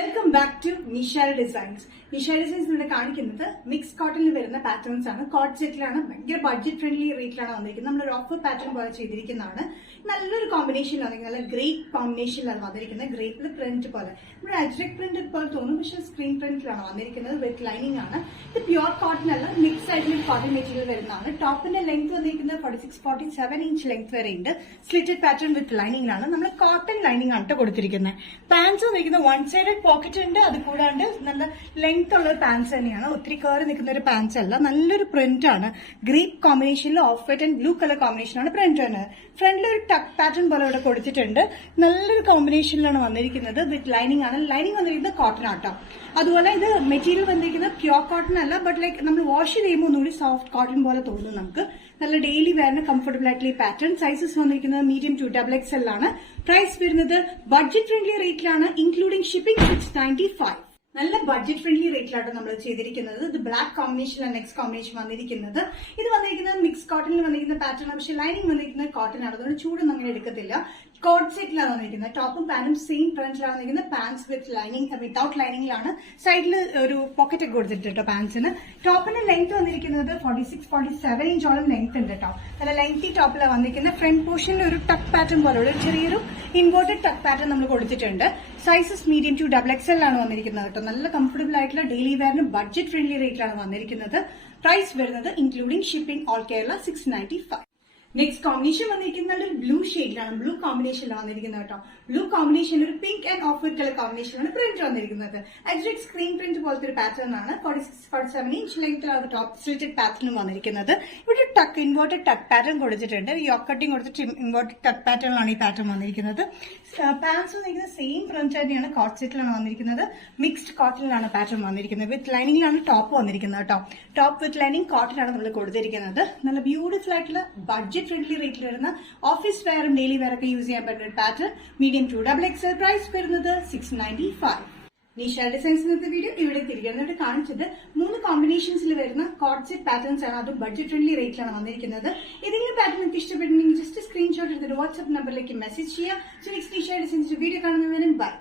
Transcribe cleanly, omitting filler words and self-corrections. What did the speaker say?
Welcome back to Nishal designs. Nishal designs ഇവിടെ കാണിക്കുന്നത് mix കോട്ടണിൽ വരുന്ന പാറ്റേൺസ് ആണ്. കോട്ട് സെറ്റിലാണ്, ഭയങ്കര ബഡ്ജറ്റ് ഫ്രണ്ട്ലി റേറ്റിലാണ് വന്നിരിക്കുന്നത്. നമ്മളൊരു ഓഫർ പാറ്റേൺ പോലെ ചെയ്തിരിക്കുന്നതാണ്. നല്ലൊരു കോമ്പിനേഷനിലാണ്, നല്ല ഗ്രേറ്റ് കോമ്പിനേഷനിലാണ് വന്നിരിക്കുന്നത്. ഗ്രേപ്പിൽ പ്രിന്റ് പോലെ നമ്മുടെ അജ്രക് പ്രിന്റ് പോലെ തോന്നും, പക്ഷെ സ്ക്രീൻ പ്രിന്റിലാണ് വന്നിരിക്കുന്നത്. വിത്ത് ലൈനിങ് ആണ്. ഇത് പ്യുവർ കോട്ടൺ അല്ല, മിക്സ് ആയിട്ടുള്ള കോട്ടൺ മെറ്റീരിയൽ വരുന്നതാണ്. ടോപ്പിന്റെ ലെങ്ത് വന്നിരിക്കുന്നത് 46-47 ഇഞ്ച് ലെങ്ത് വരെ ഉണ്ട്. സ്ലിറ്റഡ് പാറ്റേൺ വിത്ത് ലൈനിങ് ആണ്. നമ്മൾ കോട്ടൺ ലൈനിങ് ആണ് കൊടുത്തിരിക്കുന്നത്. പാൻസ് വന്നിരിക്കുന്നത് വൺ സൈഡ് പോക്കറ്റ് ഉണ്ട്. അത് കൂടാണ്ട് നല്ല ലെങ്ത് ഉള്ള ഒരു പാൻസ് തന്നെയാണ്. ഒത്തിരി കയറി നിൽക്കുന്ന ഒരു പാൻസ് അല്ല. നല്ലൊരു പ്രിന്റ് ആണ്. ഗ്രേപ്പ് കോമ്പിനേഷനിൽ off white and blue colour കോമ്പിനേഷനാണ് പ്രിന്റ് ആണ്. ഫ്രണ്ടിൽ ഒരു ടക്ക് പാറ്റേൺ പോലെ ഇവിടെ കൊടുത്തിട്ടുണ്ട്. നല്ലൊരു കോമ്പിനേഷനിലാണ് വന്നിരിക്കുന്നത്. വിത്ത് ലൈനിങ് ആണ്. ലൈനിങ് വന്നിരിക്കുന്നത് കോട്ടൺ ആട്ടോ. അതുപോലെ ഇത് മെറ്റീരിയൽ വന്നിരിക്കുന്നത് പ്യുവർ കോട്ടൺ അല്ല, ബട്ട് ലൈക്ക് നമ്മൾ വാഷ് ചെയ്യുമ്പോൾ ഒന്നുകൂടി സോഫ്റ്റ് കോട്ടൺ പോലെ തോന്നും നമുക്ക്. നല്ല ഡെയിലി വെയറിന് കംഫർട്ടബിൾ ആയിട്ടുള്ള ഈ പാറ്റേൺ. സൈസസ് വന്നിരിക്കുന്നത് മീഡിയം ടു XXL ആണ്. പ്രൈസ് വരുന്നത് ബഡ്ജറ്റ് ഫ്രണ്ട്ലി റേറ്റിലാണ്, ഇൻക്ലൂഡിംഗ് ഷിപ്പിംഗ് 695. നല്ല ബഡ്ജറ്റ് ഫ്രണ്ട്ലി റേറ്റിലാണ് നമ്മൾ ചെയ്തിരിക്കുന്നത്. ഇത് ബ്ലാക്ക് കോമ്പിനേഷനിലാണ് നെക്സ്റ്റ് കോമ്പിനേഷൻ വന്നിരിക്കുന്നത്. ഇത് വന്നിരിക്കുന്നത് മിക്സ് കോട്ടണിൽ വന്നിരിക്കുന്ന പാറ്റേൺ ആണ്, പക്ഷേ ലൈനിങ് വന്നിരിക്കുന്നത് കോട്ടൺ ആണ്. അതുകൊണ്ട് ചൂടൊന്നും അങ്ങനെ എടുക്കത്തില്ല. കോട്ട് സെറ്റിലാണ് വന്നിരിക്കുന്നത്. ടോപ്പും പാന്റും സെയിം പ്രിന്റിലാണ് വന്നിരിക്കുന്നത്. പാൻസ് വിത്ത് ലൈനിങ് വിത്തൌട്ട് ലൈനിങ്ങിലാണ്. സൈഡിൽ ഒരു പോക്കറ്റ് ഒക്കെ കൊടുത്തിട്ട് കേട്ടോ പാൻസിന്. ടോപ്പിന്റെ ലെങ്ത് വന്നിരിക്കുന്നത് 46-47 ഇഞ്ചോളം ലെങ്ത് ഉണ്ട് കേട്ടോ. നല്ല ലെങ്തി ടോപ്പിലാണ് വന്നിരിക്കുന്നത്. ഫ്രണ്ട് പോർഷനിൽ ഒരു ടക്ക് പാറ്റേൺ പോലെ ഒരു ചെറിയൊരു ഇൻവേർട്ടഡ് ടക്ക് പാറ്റേൺ നമ്മൾ കൊടുത്തിട്ടുണ്ട്. സൈസസ് മീഡിയം ടു XXL ആണ് വന്നിരിക്കുന്നത് കേട്ടോ. നല്ല കംഫർട്ടബിൾ ആയിട്ടുള്ള ഡെയിലി വെയറിന് ബഡ്ജറ്റ് ഫ്രണ്ട്ലി റേറ്റിലാണ് വന്നിരിക്കുന്നത്. പ്രൈസ് വരുന്നത് including shipping all Kerala 695. Next combination വന്നിരിക്കുന്നത് നല്ലൊരു ബ്ലൂ ഷെയ്ഡിലാണ്. ബ്ലൂ കോമ്പിനേഷനിലാണ് വന്നിരിക്കുന്നത് കേട്ടോ. ബ്ലൂ കോമ്പിനേഷൻ ഒരു pink and of white colour കോമ്പിനേഷനാണ് പ്രിന്റ് വന്നിരിക്കുന്നത്. അജ്രക് സ്ക്രീൻ പ്രിന്റ് പോലത്തെ ഒരു പാറ്റേൺ ആണ്. 46-47 ഇഞ്ച് ലെങ്ത്തിലാണ് ടോപ്പ് സ്ലിറ്റഡ് പാറ്റേണും വന്നിരിക്കുന്നത്. ഇവിടെ ടക്ക് ഇൻവേർട്ടഡ് ടക്ക് പാറ്റേൺ കൊടുത്തിട്ടുണ്ട്. യോക്ക് കട്ടിങ് കൊടുത്തിട്ട് ഇൻവേർട്ടഡ് ടക്ക് പാറ്റേണിലാണ് ഈ പാറ്റേൺ വന്നിരിക്കുന്നത്. പാൻസ് വന്നിരിക്കുന്നത് സെയിം പ്രിന്റ് തന്നെയാണ്. കോട്ട് സെറ്റിലാണ് വന്നിരിക്കുന്നത്. മിക്സ്ഡ് കോട്ടണിലാണ് പാറ്റേൺ വന്നിരിക്കുന്നത്. വിത്ത് ലൈനിങ്ങിലാണ് ടോപ്പ് വന്നിരിക്കുന്നത് കേട്ടോ. ടോപ്പ് വിത്ത് ലൈനിങ് കോട്ടൺ ആണ് നമ്മൾ കൊടുത്തിരിക്കുന്നത്. നല്ല ബ്യൂട്ടിഫുൾ ആയിട്ടുള്ള ബഡ്ജറ്റ് ഫ്രണ്ട്ലി റേറ്റിൽ വരുന്ന ഓഫീസ് വെയറും ഡെയിലി വെയർ ഒക്കെ യൂസ് ചെയ്യാൻ പറ്റുന്ന ഒരു pattern. Medium to XXL. Price വരുന്നത് 695. നിഷാൽ ഡിസൈൻസ് ഇന്നത്തെ വീഡിയോ ഇവിടെ തിരികെ കാണിച്ചത് 3 കോമ്പിനേഷൻസിൽ വരുന്ന കോട്ട് സെറ്റ് പാറ്റേൺസ് ആണ്. അതും ബഡ്ജറ്റ് ഫ്രണ്ട്ലി റേറ്റിലാണ് വന്നിരിക്കുന്നത്. ഏതെങ്കിലും പാറ്റേൺ നിങ്ങൾക്ക് ഇഷ്ടപ്പെട്ടുണ്ടെങ്കിൽ ജസ്റ്റ് സ്ക്രീൻഷോട്ട് എടുത്തിട്ട് വാട്സ്ആപ്പ് നമ്പറിലേക്ക് മെസ്സേജ് ചെയ്യുക. So next Nishal designs video കാണുന്നതിനും ബൈ.